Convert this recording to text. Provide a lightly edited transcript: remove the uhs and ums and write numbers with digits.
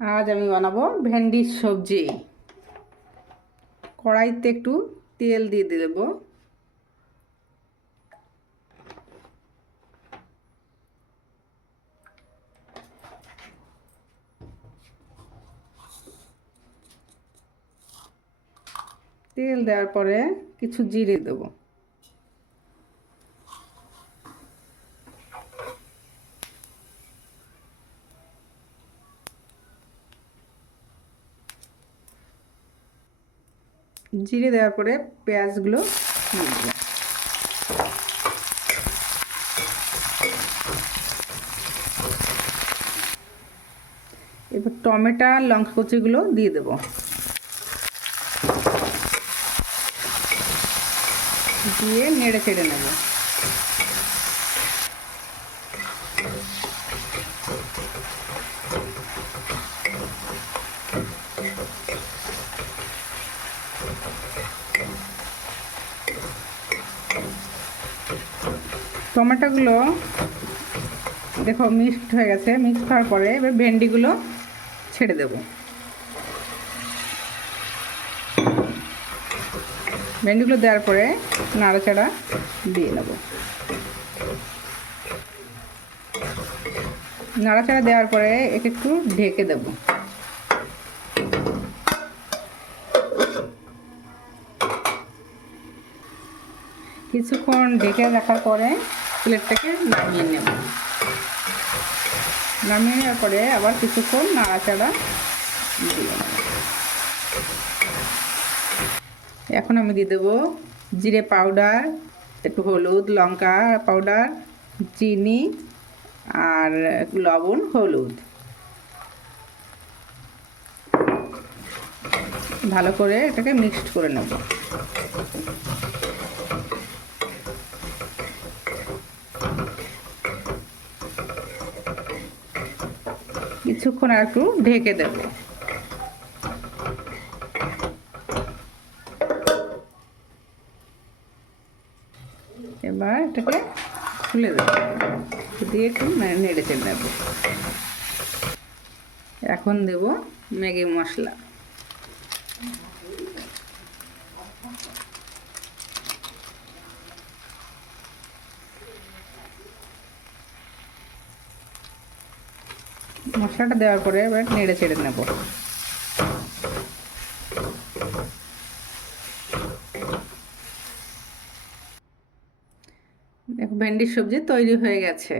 আজ আমি বানাবো ভেন্ডির সবজি। কড়াইতে একটু তেল দিয়ে দেব। তেল দেওয়ার পরে কিছু জিরে দেব। জিরে দেওয়ার পরে পেঁয়াজগুলো দিয়ে দেব। এবার টমেটো আর লঙ্কা কুচিগুলো দিয়ে দেব। দিয়ে নেড়ে চেড়ে নেব। টমেটোগুলো দেখো মিক্সড হয়ে গেছে। মিক্সড হওয়ার পরে এবার ভেন্ডিগুলো ছেড়ে দেব। ভেন্ডিগুলো দেওয়ার পরে নাড়াচাড়া দিয়ে নেব। নাড়াচাড়া দেওয়ার পরে একে একটু ঢেকে দেব। কিছুক্ষণ ঢেকে রাখার পরে প্লেটটাকে নামিয়ে নেব। নামিয়ে নেওয়ার পরে আবার কিছুক্ষণ নাড়াচাড়া দিয়ে নেব। এখন আমি দিয়ে দেবো জিরে পাউডার, একটু হলুদ, লঙ্কা পাউডার, চিনি আর লবণ, হলুদ। ভালো করে এটাকে মিক্সড করে নেব। কিছুক্ষণ আর একটু ঢেকে দেব। এবার এটাকে খুলে দেব, দিয়ে একটু নেড়ে চেড়ে নেব। এখন দেব ম্যাগি মশলা। মশলাটা দেওয়ার পরে এবার নেড়ে চেড়ে নেব। দেখো ভেন্ডির সবজি তৈরি হয়ে গেছে।